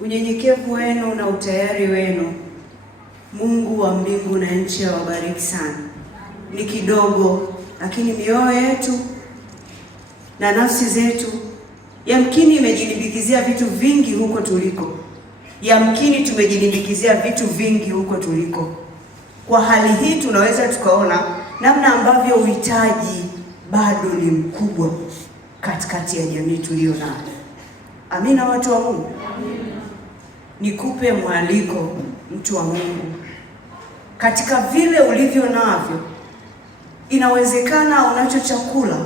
Unyenyekevu wenu na utayari wenu, Mungu wa mbingu na nchi awabariki sana. Ni kidogo, lakini mioyo yetu na nafsi zetu yamkini imejilimbikizia vitu vingi huko tuliko. Yamkini tumejilimbikizia vitu vingi huko tuliko. Kwa hali hii tunaweza tukaona namna ambavyo uhitaji bado ni mkubwa katikati ya jamii tulio nayo. Amina, watu wa Mungu. Nikupe mwaliko, mtu wa Mungu, katika vile ulivyo navyo. Inawezekana unacho chakula,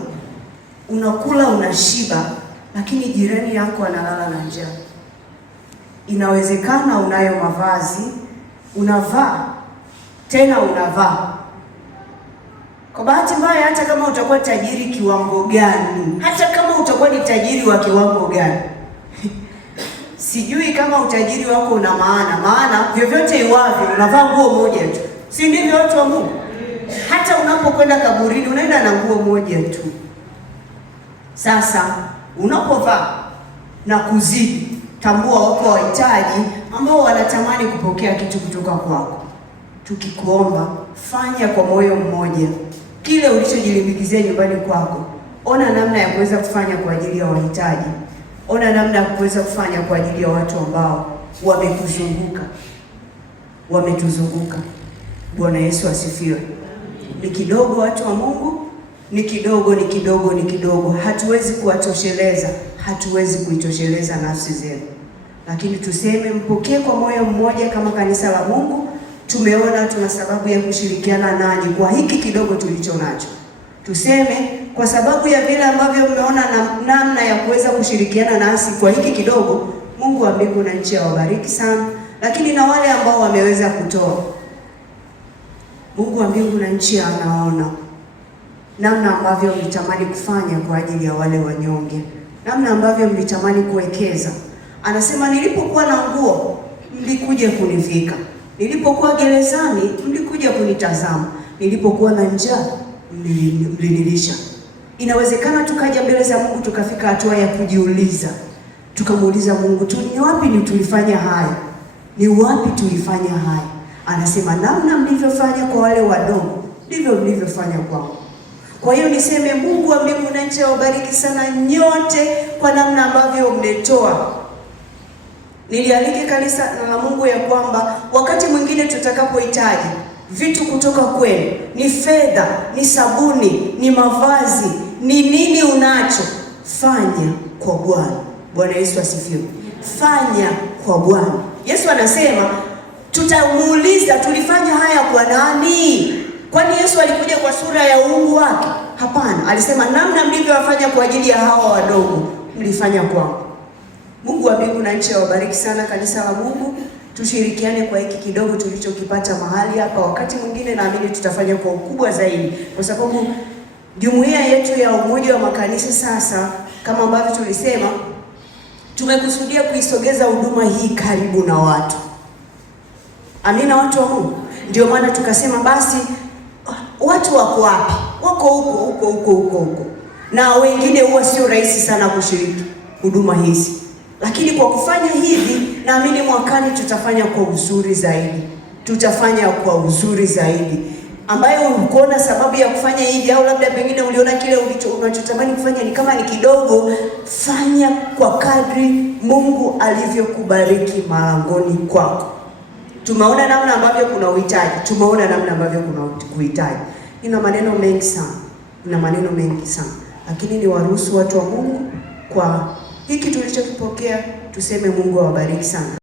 unakula unashiba, lakini jirani yako analala na njaa. Inawezekana unayo mavazi, unavaa, tena unavaa. Kwa bahati mbaya, hata kama utakuwa tajiri kiwango gani, hata kama utakuwa ni tajiri wa kiwango gani, sijui kama utajiri wako una maana vyovyote iwavyo, unavaa nguo moja tu. Si ndivyo watu wa Mungu? Hata unapokwenda kaburini unaenda na nguo moja tu. Sasa unapovaa na kuzidi, tambua wako wahitaji ambao wanatamani kupokea kitu kutoka kwako. Tukikuomba, fanya kwa moyo mmoja kile ulichojilimbikizia nyumbani kwako. Ona namna ya kuweza kufanya kwa ajili ya wahitaji. Ona namna ya kuweza kufanya kwa ajili ya watu ambao wamekuzunguka, wametuzunguka. Bwana Yesu asifiwe. Ni kidogo, watu wa Mungu, ni kidogo, ni kidogo, ni kidogo. Hatuwezi kuwatosheleza, hatuwezi kuitosheleza nafsi zenu, lakini tuseme mpokee kwa moyo mmoja kama kanisa la Mungu. Tumeona tuna sababu ya kushirikiana nanyi kwa hiki kidogo tulicho nacho. Tuseme kwa sababu ya vile ambavyo mmeona namna ya kuweza kushirikiana nasi kwa hiki kidogo, Mungu wa mbingu na nchi awabariki sana. Lakini na wale ambao wameweza kutoa, Mungu wa mbingu na nchi anaona namna ambavyo mlitamani kufanya kwa ajili ya wale wanyonge, namna ambavyo mlitamani kuwekeza. Anasema, nilipokuwa na nguo mlikuja kunivika, nilipokuwa gerezani mlikuja kunitazama, nilipokuwa na njaa mlinilisha. Inawezekana tukaja mbele za Mungu tukafika hatua ya kujiuliza, tukamuuliza Mungu, ni wapi tulifanya haya? Ni wapi tulifanya haya? Anasema, namna mlivyofanya kwa wale wadogo ndivyo mlivyofanya kwangu. Kwa hiyo niseme, Mungu wa mbingu na nchi awabariki sana nyote kwa namna ambavyo mmetoa. Nilialike kanisa la Mungu ya kwamba wakati mwingine tutakapohitaji vitu kutoka kwenu, ni fedha, ni sabuni, ni mavazi, ni nini unacho, fanya kwa Bwana. Bwana Yesu asifiwe. Fanya kwa Bwana. Yesu anasema, tutamuuliza tulifanya haya kwa nani? Kwani Yesu alikuja kwa sura ya uungu wake? Hapana. Alisema, namna mlivyowafanya kwa ajili ya hawa wadogo mlifanya kwao. Mungu wa mbingu na nchi awabariki sana kanisa la Mungu. Tushirikiane kwa hiki kidogo tulichokipata mahali hapa. Wakati mwingine naamini tutafanya kwa ukubwa zaidi, kwa sababu jumuiya yetu ya Umoja wa Makanisa sasa, kama ambavyo tulisema, tumekusudia kuisogeza huduma hii karibu na watu. Amina, watu wa Mungu. Ndio maana tukasema basi, watu wako wapi? Wako huko. Na wengine huwa sio rahisi sana kushiriki huduma hizi. Lakini kwa kufanya hivi, naamini mwakani tutafanya kwa uzuri zaidi. Tutafanya kwa uzuri zaidi. Ambayo unaona sababu ya kufanya hivi, au labda pengine uliona kile unachotamani kufanya ni kama ni kidogo, fanya kwa kadri Mungu alivyokubariki malangoni kwako. Tumeona namna ambavyo kuna uhitaji, tumeona namna ambavyo kuna kuhitaji. Nina maneno mengi sana, lakini ni waruhusu watu wa Mungu kwa hiki tulichokipokea tuseme Mungu awabariki sana.